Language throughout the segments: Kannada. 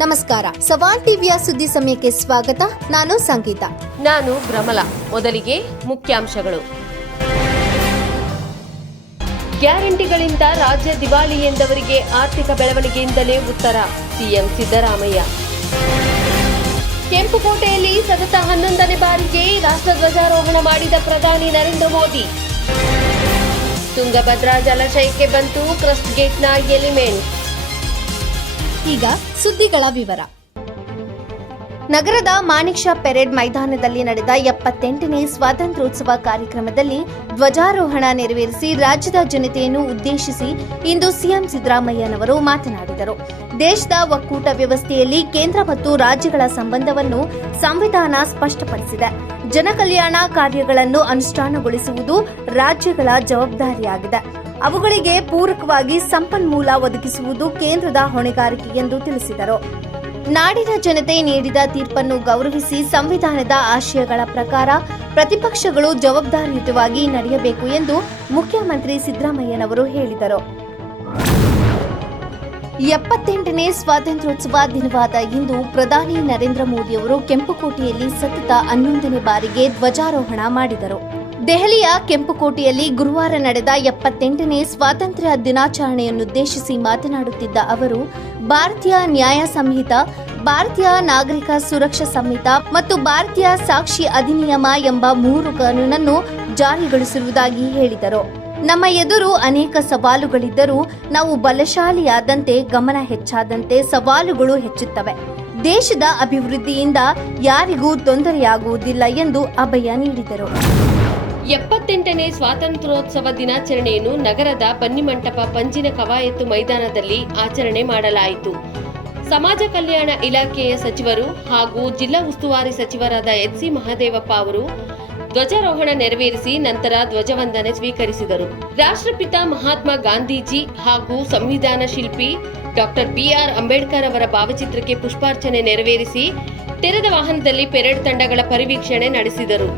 ನಮಸ್ಕಾರ. ಸವಾಲ್ ಟಿವಿಯ ಸುದ್ದಿ ಸಮಯಕ್ಕೆ ಸ್ವಾಗತ. ನಾನು ಸಂಗೀತ. ನಾನು ಭ್ರಮಲ. ಮೊದಲಿಗೆ ಮುಖ್ಯಾಂಶಗಳು. ಗ್ಯಾರಂಟಿಗಳಿಂದ ರಾಜ್ಯ ದಿವಾಳಿ ಎಂದವರಿಗೆ ಆರ್ಥಿಕ ಬೆಳವಣಿಗೆಯಿಂದಲೇ ಉತ್ತರ. ಸಿಎಂ ಸಿದ್ದರಾಮಯ್ಯ. ಕೆಂಪುಕೋಟೆಯಲ್ಲಿ ಸತತ 11ನೇ ಬಾರಿಗೆ ರಾಷ್ಟ್ರ ಧ್ವಜಾರೋಹಣ ಮಾಡಿದ ಪ್ರಧಾನಿ ನರೇಂದ್ರ ಮೋದಿ. ತುಂಗಭದ್ರಾ ಜಲಾಶಯಕ್ಕೆ ಬಂತು ಕ್ರಸ್ಟ್ ಗೇಟ್ನ ಎಲಿಮೆಂಟ್. ಈಗ ಸುದ್ದಿಗಳ ವಿವರ. ನಗರದ ಮಾಣಿಕ್ ಷಾ ಪೆರೇಡ್ ಮೈದಾನದಲ್ಲಿ ನಡೆದ 78ನೇ ಸ್ವಾತಂತ್ರ್ಯೋತ್ಸವ ಕಾರ್ಯಕ್ರಮದಲ್ಲಿ ಧ್ವಜಾರೋಹಣ ನೆರವೇರಿಸಿ ರಾಜ್ಯದ ಜನತೆಯನ್ನು ಉದ್ದೇಶಿಸಿ ಇಂದು ಸಿಎಂ ಸಿದ್ದರಾಮಯ್ಯನವರು ಮಾತನಾಡಿದರು. ದೇಶದ ಒಕ್ಕೂಟ ವ್ಯವಸ್ಥೆಯಲ್ಲಿ ಕೇಂದ್ರ ಮತ್ತು ರಾಜ್ಯಗಳ ಸಂಬಂಧವನ್ನು ಸಂವಿಧಾನ ಸ್ಪಷ್ಟಪಡಿಸಿದೆ. ಜನಕಲ್ಯಾಣ ಕಾರ್ಯಗಳನ್ನು ಅನುಷ್ಠಾನಗೊಳಿಸುವುದು ರಾಜ್ಯಗಳ ಜವಾಬ್ದಾರಿಯಾಗಿದೆ. ಅವುಗಳಿಗೆ ಪೂರಕವಾಗಿ ಸಂಪನ್ಮೂಲ ಒದಗಿಸುವುದು ಕೇಂದ್ರದ ಹೊಣೆಗಾರಿಕೆ ಎಂದು ತಿಳಿಸಿದರು. ನಾಡಿನ ಜನತೆ ನೀಡಿದ ತೀರ್ಪನ್ನು ಗೌರವಿಸಿ ಸಂವಿಧಾನದ ಆಶಯಗಳ ಪ್ರಕಾರ ಪ್ರತಿಪಕ್ಷಗಳು ಜವಾಬ್ದಾರಿಯುತವಾಗಿ ನಡೆಯಬೇಕು ಎಂದು ಮುಖ್ಯಮಂತ್ರಿ ಸಿದ್ದರಾಮಯ್ಯನವರು ಹೇಳಿದರು. 78ನೇ ಸ್ವಾತಂತ್ರ್ಯೋತ್ಸವ ದಿನವಾದ ಇಂದು ಪ್ರಧಾನಿ ನರೇಂದ್ರ ಮೋದಿಯವರು ಕೆಂಪುಕೋಟೆಯಲ್ಲಿ ಸತತ 11ನೇ ಬಾರಿಗೆ ಧ್ವಜಾರೋಹಣ ಮಾಡಿದರು. ದೆಹಲಿಯ ಕೆಂಪುಕೋಟೆಯಲ್ಲಿ ಗುರುವಾರ ನಡೆದ 78ನೇ ಸ್ವಾತಂತ್ರ್ಯ ದಿನಾಚರಣೆಯನ್ನುದ್ದೇಶಿಸಿ ಮಾತನಾಡುತ್ತಿದ್ದ ಅವರು, ಭಾರತೀಯ ನ್ಯಾಯ ಸಂಹಿತ, ಭಾರತೀಯ ನಾಗರಿಕ ಸುರಕ್ಷಾ ಸಂಹಿತ ಮತ್ತು ಭಾರತೀಯ ಸಾಕ್ಷಿ ಅಧಿನಿಯಮ ಎಂಬ 3 ಕಾನೂನನ್ನು ಜಾರಿಗೊಳಿಸಿರುವುದಾಗಿ ಹೇಳಿದರು. ನಮ್ಮ ಎದುರು ಅನೇಕ ಸವಾಲುಗಳಿದ್ದರೂ ನಾವು ಬಲಶಾಲಿಯಾದಂತೆ ಗಮನ ಹೆಚ್ಚಾದಂತೆ ಸವಾಲುಗಳು ಹೆಚ್ಚುತ್ತವೆ. ದೇಶದ ಅಭಿವೃದ್ಧಿಯಿಂದ ಯಾರಿಗೂ ತೊಂದರೆಯಾಗುವುದಿಲ್ಲ ಎಂದು ಅಭಯ ನೀಡಿದರು. 78ನೇ ಸ್ವಾತಂತ್ರ್ಯೋತ್ಸವ ದಿನಾಚರಣೆಯನ್ನು ನಗರದ ಬನ್ನಿಮಂಟಪ ಪಂಜಿನ ಕವಾಯತು ಮೈದಾನದಲ್ಲಿ ಆಚರಣೆ ಮಾಡಲಾಯಿತು. ಸಮಾಜ ಕಲ್ಯಾಣ ಇಲಾಖೆಯ ಸಚಿವರು ಹಾಗೂ ಜಿಲ್ಲಾ ಉಸ್ತುವಾರಿ ಸಚಿವರಾದ ಎಚ್.ಸಿ. ಮಹದೇವಪ್ಪ ಅವರು ಧ್ವಜಾರೋಹಣ ನೆರವೇರಿಸಿ ನಂತರ ಧ್ವಜವಂದನೆ ಸ್ವೀಕರಿಸಿದರು. ರಾಷ್ಟ್ರಪಿತ ಮಹಾತ್ಮ ಗಾಂಧೀಜಿ ಹಾಗೂ ಸಂವಿಧಾನ ಶಿಲ್ಪಿ ಡಾಕ್ಟರ್ ಬಿ.ಆರ್. ಅಂಬೇಡ್ಕರ್ ಅವರ ಭಾವಚಿತ್ರಕ್ಕೆ ಪುಷ್ಪಾರ್ಚನೆ ನೆರವೇರಿಸಿ ತೆರೆದ ವಾಹನದಲ್ಲಿ ಪೆರೇಡ್ ತಂಡಗಳ ಪರಿವೀಕ್ಷಣೆ ನಡೆಸಿದರು.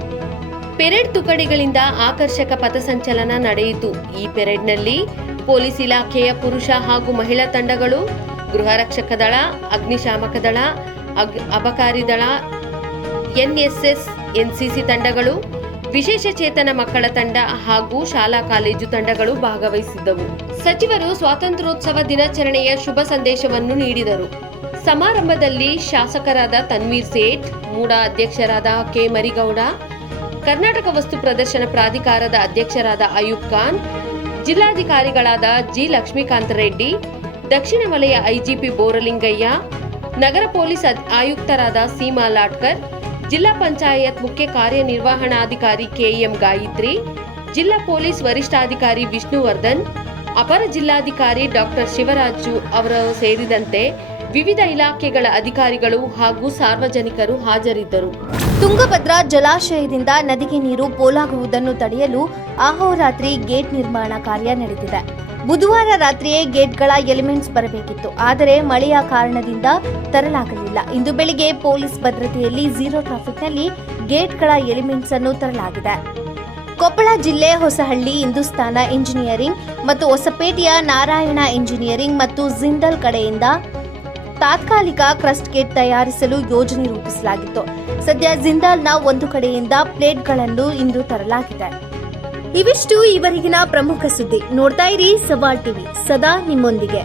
ಪೆರೇಡ್ ತುಕಡಿಗಳಿಂದ ಆಕರ್ಷಕ ಪಥಸಂಚಲನ ನಡೆಯಿತು. ಈ ಪೆರೇಡ್ನಲ್ಲಿ ಪೊಲೀಸ್ ಇಲಾಖೆಯ ಪುರುಷ ಹಾಗೂ ಮಹಿಳಾ ತಂಡಗಳು, ಗೃಹ ರಕ್ಷಕ ದಳ, ಅಗ್ನಿಶಾಮಕ ದಳ, ಅಬಕಾರಿ ದಳ, ಎನ್ಎಸ್ಎಸ್, ಎನ್ಸಿಸಿ ತಂಡಗಳು, ವಿಶೇಷ ಚೇತನ ಮಕ್ಕಳ ತಂಡ ಹಾಗೂ ಶಾಲಾ ಕಾಲೇಜು ತಂಡಗಳು ಭಾಗವಹಿಸಿದ್ದವು. ಸಚಿವರು ಸ್ವಾತಂತ್ರ್ಯೋತ್ಸವ ದಿನಾಚರಣೆಯ ಶುಭ ಸಂದೇಶವನ್ನು ನೀಡಿದರು. ಸಮಾರಂಭದಲ್ಲಿ ಶಾಸಕರಾದ ತನ್ವೀರ್ ಸೇಠ್, ಮೂಡಾ ಅಧ್ಯಕ್ಷರಾದ ಕೆ. ಮರಿಗೌಡ, ಕರ್ನಾಟಕ ವಸ್ತು ಪ್ರದರ್ಶನ ಪ್ರಾಧಿಕಾರದ ಅಧ್ಯಕ್ಷರಾದ ಅಯೂಬ್ ಖಾನ್, ಜಿಲ್ಲಾಧಿಕಾರಿಗಳಾದ ಜಿ. ಲಕ್ಷ್ಮೀಕಾಂತ ರೆಡ್ಡಿ, ದಕ್ಷಿಣ ವಲಯ ಐಜಿಪಿ ಬೋರಲಿಂಗಯ್ಯ, ನಗರ ಪೊಲೀಸ್ ಆಯುಕ್ತರಾದ ಸೀಮಾ ಲಾಟ್ಕರ್, ಜಿಲ್ಲಾ ಪಂಚಾಯತ್ ಮುಖ್ಯ ಕಾರ್ಯನಿರ್ವಹಣಾಧಿಕಾರಿ ಕೆಎಂ ಗಾಯತ್ರಿ, ಜಿಲ್ಲಾ ಪೊಲೀಸ್ ವರಿಷ್ಠಾಧಿಕಾರಿ ವಿಷ್ಣುವರ್ಧನ್, ಅಪರ ಜಿಲ್ಲಾಧಿಕಾರಿ ಡಾಕ್ಟರ್ ಶಿವರಾಜು ಅವರು ಸೇರಿದಂತೆ ವಿವಿಧ ಇಲಾಖೆಗಳ ಅಧಿಕಾರಿಗಳು ಹಾಗೂ ಸಾರ್ವಜನಿಕರು ಹಾಜರಿದ್ದರು. ತುಂಗಭದ್ರಾ ಜಲಾಶಯದಿಂದ ನದಿಗೆ ನೀರು ಪೋಲಾಗುವುದನ್ನು ತಡೆಯಲು ಅಹೋರಾತ್ರಿ ಗೇಟ್ ನಿರ್ಮಾಣ ಕಾರ್ಯ ನಡೆದಿದೆ. ಬುಧವಾರ ರಾತ್ರಿಯೇ ಗೇಟ್ಗಳ ಎಲಿಮೆಂಟ್ಸ್ ಬರಬೇಕಿತ್ತು, ಆದರೆ ಮಳೆಯ ಕಾರಣದಿಂದ ತರಲಾಗಲಿಲ್ಲ. ಇಂದು ಬೆಳಿಗ್ಗೆ ಪೊಲೀಸ್ ಭದ್ರತೆಯಲ್ಲಿ ಝೀರೋ ಟ್ರಾಫಿಕ್ನಲ್ಲಿ ಗೇಟ್ಗಳ ಎಲಿಮೆಂಟ್ಸ್ ಅನ್ನು ತರಲಾಗಿದೆ. ಕೊಪ್ಪಳ ಜಿಲ್ಲೆ ಹೊಸಹಳ್ಳಿ ಹಿಂದೂಸ್ತಾನ ಇಂಜಿನಿಯರಿಂಗ್ ಮತ್ತು ಹೊಸಪೇಟೆಯ ನಾರಾಯಣ ಇಂಜಿನಿಯರಿಂಗ್ ಮತ್ತು ಜಿಂದಾಲ್ ಕಡೆಯಿಂದ ತಾತ್ಕಾಲಿಕ ಕ್ರಸ್ಟ್ ಗೇಟ್ ತಯಾರಿಸಲು ಯೋಜನೆ ರೂಪಿಸಲಾಗಿತ್ತು. ಸದ್ಯ ಜಿಂದಾಲ್ನ ಒಂದು ಕಡೆಯಿಂದ ಪ್ಲೇಟ್ಗಳನ್ನು ಇಂದು ತರಲಾಗಿದೆ. ಇವಿಷ್ಟು ಈವರೆಗಿನ ಪ್ರಮುಖ ಸುದ್ದಿ. ನೋಡ್ತಾ ಇರಿ ಸವಾಲ್ ಟಿವಿ, ಸದಾ ನಿಮ್ಮೊಂದಿಗೆ.